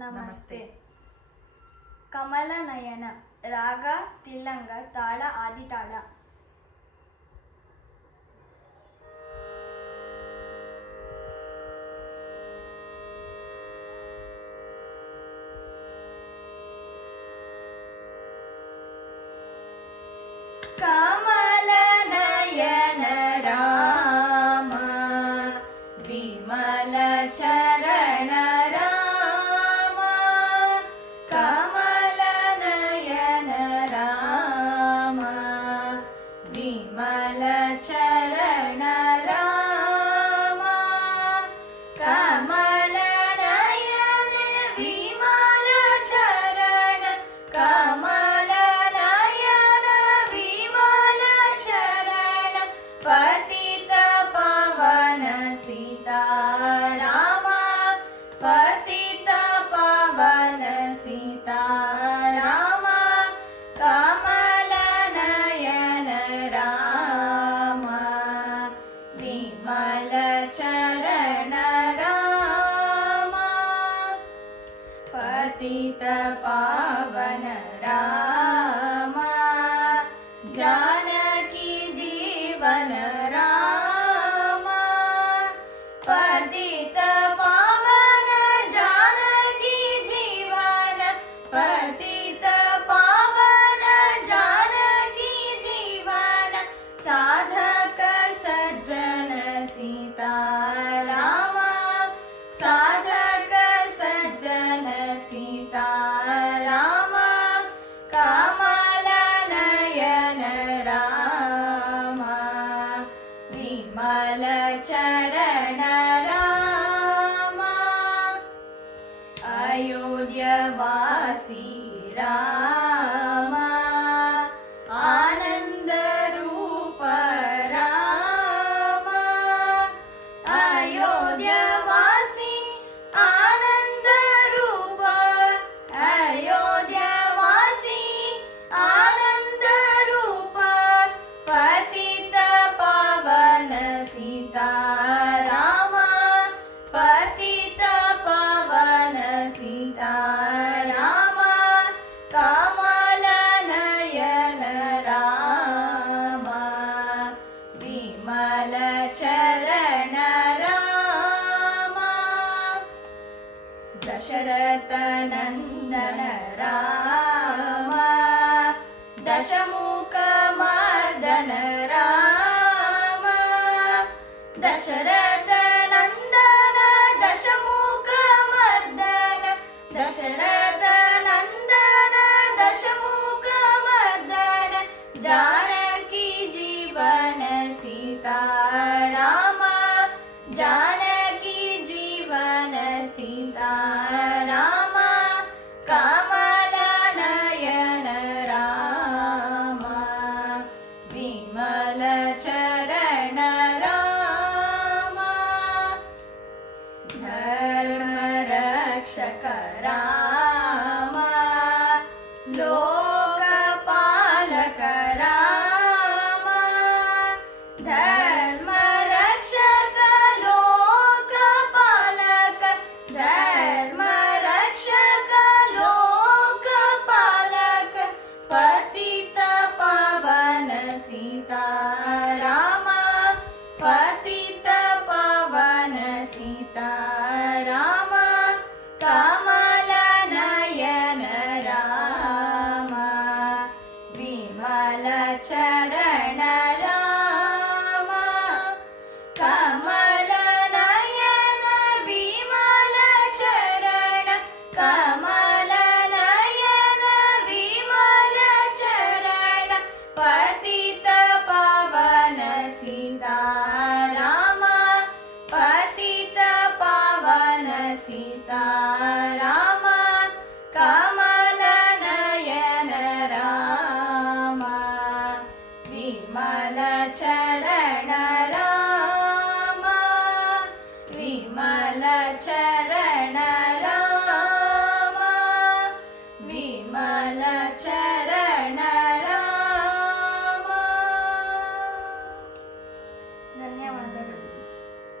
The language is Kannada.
ನಮಸ್ತೆ. ಕಮಲ ನಯನ ರಾಗ ತಿಲ್ಲಂಗ ತಾಳ ಆದಿತಾಳ. ಕಮಲ ನಯನ ರಾಮ ವಿಮಲ ಚರಣ ರಾಮ, ಕಮಲ ನಯನ ರಾಮ ವಿಮಲ ಚರಣ ರಾಮ, ಕಮಲ ನಯನ ವಿಮಲ ಚರಣ, ಕಮಲ ನಯನ ವಿಮಲ ಚರಣ, ಪತಿತ ಪವನ ಸೀತಾರಾಮ, ಪತಿತ ಪವನ ಸೀತಾರಾಮ, ಕಮಲ ನಯನ ರಾಮ ವಿಮಲ ಚರಣ ರಾಮ, ಪತಿತ ಪಾವನ ರಾಮ, जानकी जीवन राम, पतित पावन जानकी जीवन, पतित पावन जानकी जीवन, साधक सज्जन सीताराम, साधक सज्जन सीताराम, कमल नयन राम विमल चरण राम, अयोध्यवासी राम, आनंद रूप राम, अयोध्यवासी आनंद रूप, अयोध्यवासी आनंद रूप, पतित पावन सीताराम, पतित पावन सीताराम, कमल नयन राम विमल चरण राम, दशरथ नंदन राम, दशमुख मर्दन राम, दशरथ नंदन दशमुख मर्दन, दशरथ नंदन दशमुख मर्दन, जानकी जीवन सीताराम, जानकी जीवन सीताराम, कमल नयन राम विमल चरण राम, धर्म रक्षक राम, लोकपालक राम, धर्म रक्षक लोकपालक, धर्म रक्षक लोकपालक, पतित पावन सीताराम, पतित पावन सीताराम, कमल नयन राम विमल चरण राम, कमल नयन विमल चरण, कमल नयन विमल चरण, पतित पावन सीताराम, पतित पावन सीताराम, कमल नयन राम विमल चरण राम विमल चरण